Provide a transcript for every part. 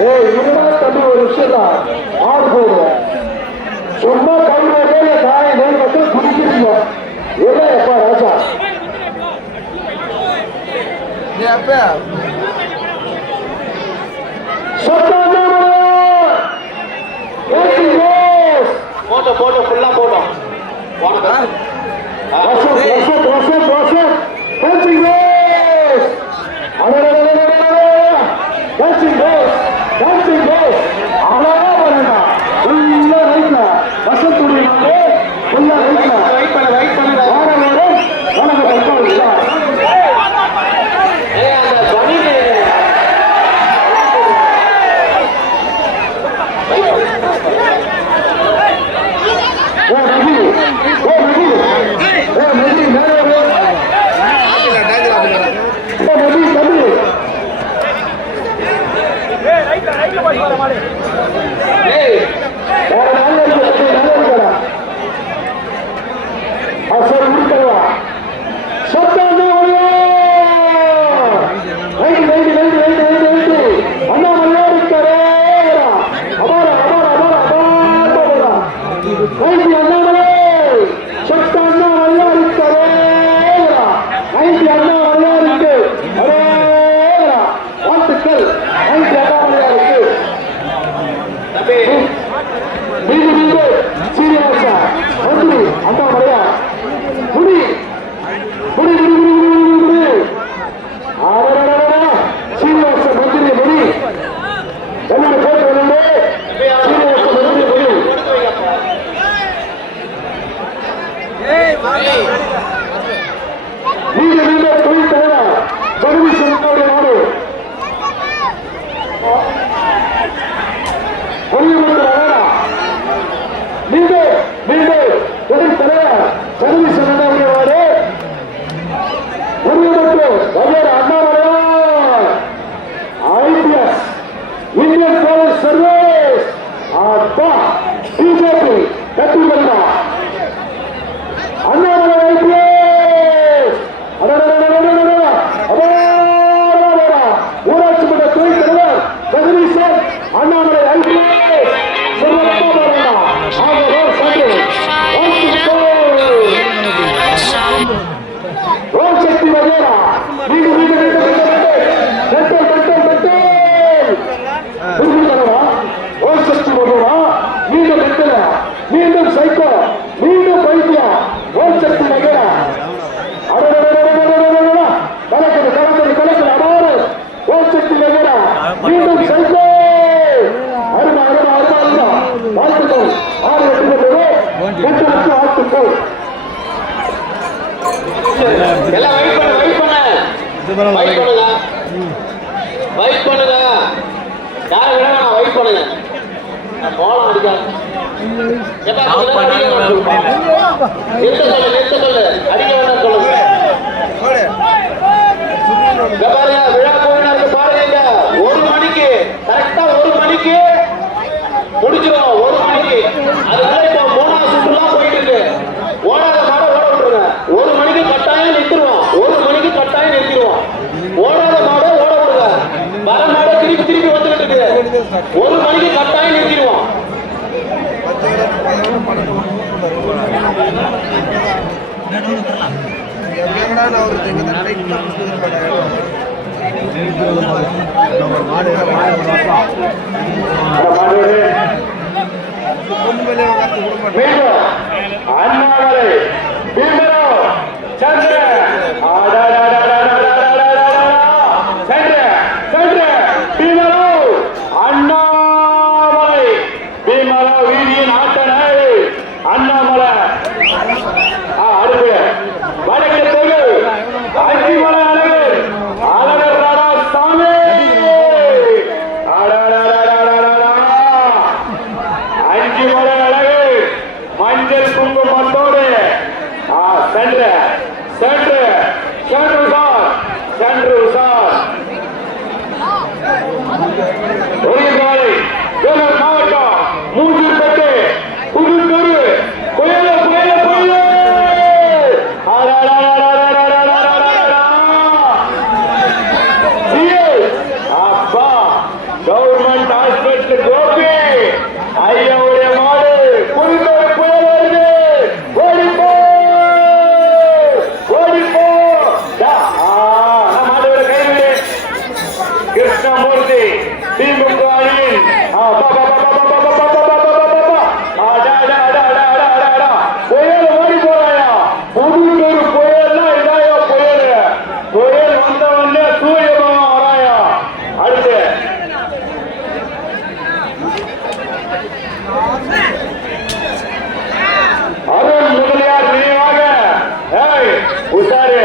தம்பி ஒரு விஷயம் தான் ஆடு போடுவோம் சும்மா கையில காய நோய் மட்டும் குடிக்கிறீங்க ஏதா எப்பா ராஜா போட்டோ போட்டோ ஃபுல்லா போட்டோம் வைட் பண்ணுங்க யாரும் விட வேணாம் வைட் பண்ணுங்க மோளம் அடிக்காது நிறுத்த சொல்லு அடிக்க வேண்டாம் சொல்லுங்க பாருங்க விழா கோவினருக்கு பாருங்க 1 மணிக்கு கரெக்டா 1 மணிக்கு முடிச்சிடும் 1 மணிக்கு அதுக்குள்ள இப்போ 3ஆவது சுற்றுலாம் போயிட்டு இருக்கு ஓடாத மாட ஓட விட்டுருங்க 1 மணிக்கு கட்டாயம் நிறுத்திடுவோம் 1 மணிக்கு கட்டாயம் நிறுத்திடுவோம் ஓடாத மாட ஓட விடுங்க வர மாட திருப்பி திருப்பி வந்துட்டு இருக்கு 1 மணிக்கு கட்டாயம் நிறுத்திடுவோம் அண்ணாமலை பீமரோ வீதியின் ஆட்டனை அண்ணாமலை அடுத்து வடக்கு தெரு அஞ்சிமலை அழகர் அழகர் ராடா சாமி அஞ்சிமலை அழகர் மஞ்சள் குங்குமத்தோடு சென்று தட்சிணாமூர்த்தி திமுக அணியின் புயல் ஓடி போறாயா புதுச்சேரி புயல்னா இதாயா புயல் புயல் வந்தவொடனே சூரியபகவான் வராயா அடுத்து அருண் முதலியார் நினைவாக உஷாரு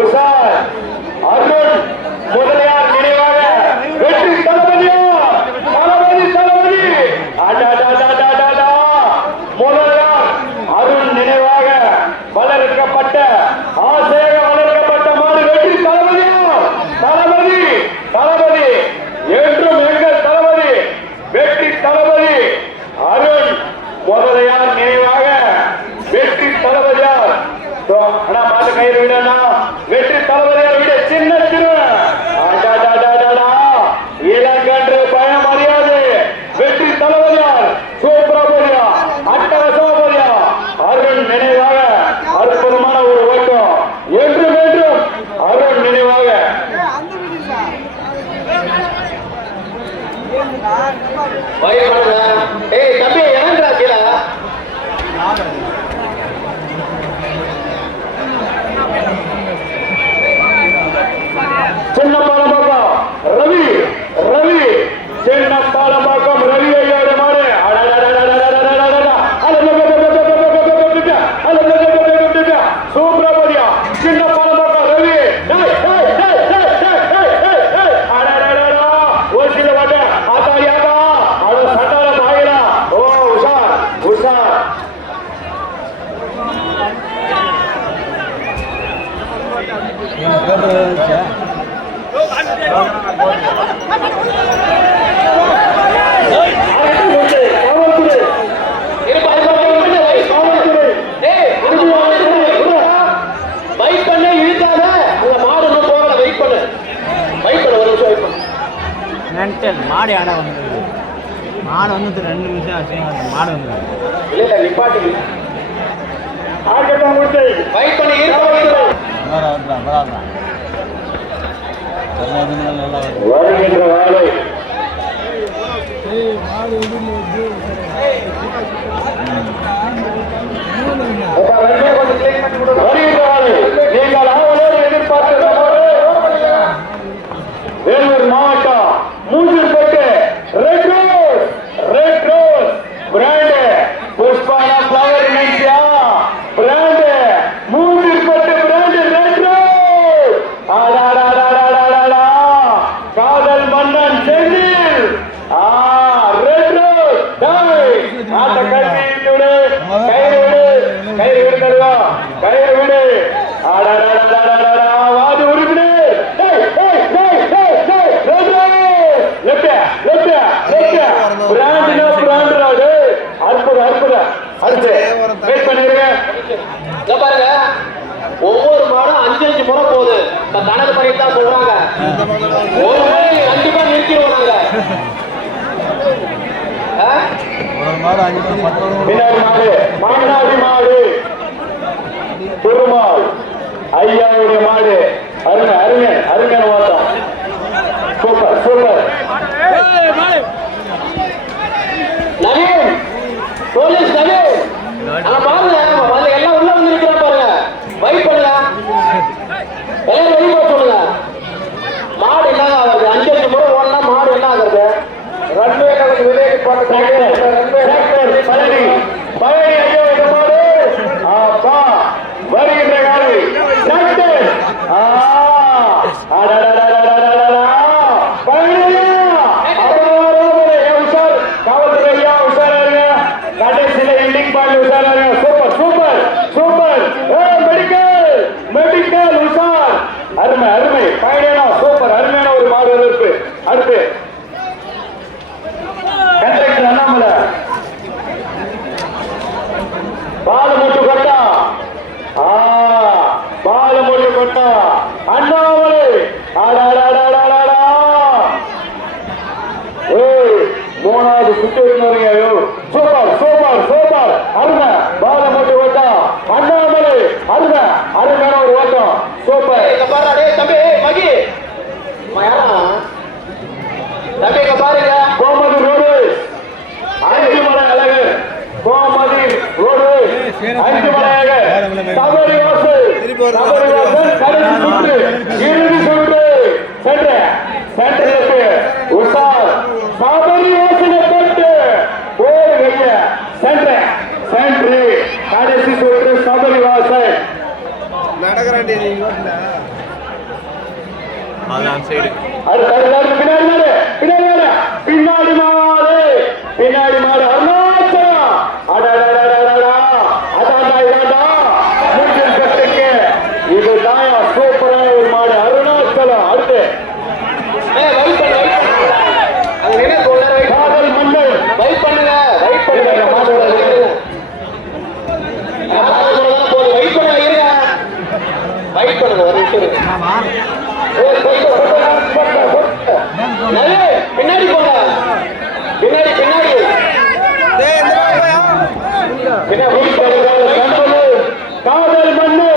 உஷார் அருண் முதலியார் நினைவாக வெற்றி தளபதியா தளபதி தளபதி முதலியார் அருண் நினைவாக வளர்க்கப்பட்ட ஆசையாக வளர்க்கப்பட்ட மாடு வெற்றி தளபதியா தளபதி தளபதி என்றும் எங்கள் தளபதி வெற்றி தளபதி அருண் முதலியார் நினைவாக வெற்றி தளபதியார் அண்ணா பார்த்து கயிறு விடா வெற்றி தளபதியார் விட சின்ன திரு இளங்கன்று பயம் அறியாது வெற்றி தளபதியார் சூப்பரபதியா அட்டவசோபதியா அருண் நினைவாக அற்புதமான ஒரு ஓட்டம் என்றும் என்றும் அருண் நினைவாக தம்பி இறங்குறா கீழே சின்னப்பாலம்பாக்கம் ரவி ரவி சின்னப்பாலம்பாக்கம் ரவி ஐயோட மாடு சூப்பரபதியா சின்னப்பாலம்பாக்கம் ரவி ஓசில வாட்ட ஆத்தா யாதா அவ சட்டால பாயலா ஓ உஷார் உஷார் மாடு ஆட வந்து மாடு வந்து 2 நிமிஷம் ஆச்சு மாடு வந்து இல்ல நிப்பாட்டி ஆகட்டும் முடிச்சு வெயிட் பண்ணி வருகின்ற வாழை வருகின்ற வாழை நீங்கள் ஆவலோடு எதிர்பார்க்கிற வேலூர் மாவட்டம் மூஞ்சூர்பேட்டை ரெட் ரோஸ் பிராண்ட் புஷ்பானா ஃபிளவர் நினைச்சியா பிராண்ட் மூஞ்சூர்பேட்டை பிராண்ட் ரெட் ரோஸ் காதல் மன்னன் செந்தில் ரெட் ரோஸ் ஆட்ட கல்வியினுடைய கயிறு விடு தருவா கயிறு விடு வாதி உறுப்பினர் பாருங்க ஒவ்வொரு மாடும் 5 முறை போகுது இப்ப கணக்கு பண்ணிட்டு தான் சொல்றாங்க ஒரு முறை கண்டிப்பா நிறுத்திடுவோம் நாங்க மாமனாடி மாடு திருமால் ஐயாவுடைய மாடு அருமையான வாட்டம் super super Naveen police Naveen பாருங்க எல்லாம் உள்ள வந்து நிற்கிறா பாருங்க வெயிட் பண்ணுங்க எல்லாரும் வெளியே சொல்லுங்க மாடு என்ன ஆகுது 5 முறை ஓடனா மாடு என்ன ஆகுறது ரன்வே பழனி ஐயோ இந்த மாடு அப்பா வருகின்ற காலை கடைசியில எண்டிங் பால் உஷாராங்க சூப்பர் சூப்பர் சூப்பர் மெடிக்கல் உஷார் அருமை பயணா சூப்பர் அருமையான ஒரு மாடு இருக்கு அடுத்து கண்டக்டர் அண்ணாமலை பாலமுட்டு கொட்டா பாலமுட்டு கொட்டா அண்ணாமலை மூணாவது சுட்டு சூப்பர் சூப்பர் சூப்பர் அருமை பாலமுட்டு கொட்டா அண்ணாமலை அருமையான ஒரு ஓட்டம் சூப்பர் தம்பி மகி யாரா தம்பிங்க பாருங்க கோமதி ரோடு அஞ்சுமலை அழகு கோமதி ரோடு அஞ்சுமலை அழகு சபரி வாசல் கடைசி சுற்று இறுதி சுற்று சென்டருக்கு உஷார் சபரி வாசலை தொட்டு போர் கைய சென்று கடைசி சுற்று சபரி வாசல் நடக்கிறாண்டி நீங்க அதான் சைடு பின்னாடி மாடு அருணாச்சலம் இது தாயா சூப்பரான ஒரு மாடு அருணாச்சலம் அடுத்து காதல் மண்ணு வெயிட் பண்ணுங்க மாட்டோட போதும் வெயிட் பண்ணுங்க இருங்க வெயிட் பண்ணுங்க ஒரு நிமிஷம் இருங்க. பின்னாடி போங்க பின்னாடி காதல் மண்ணு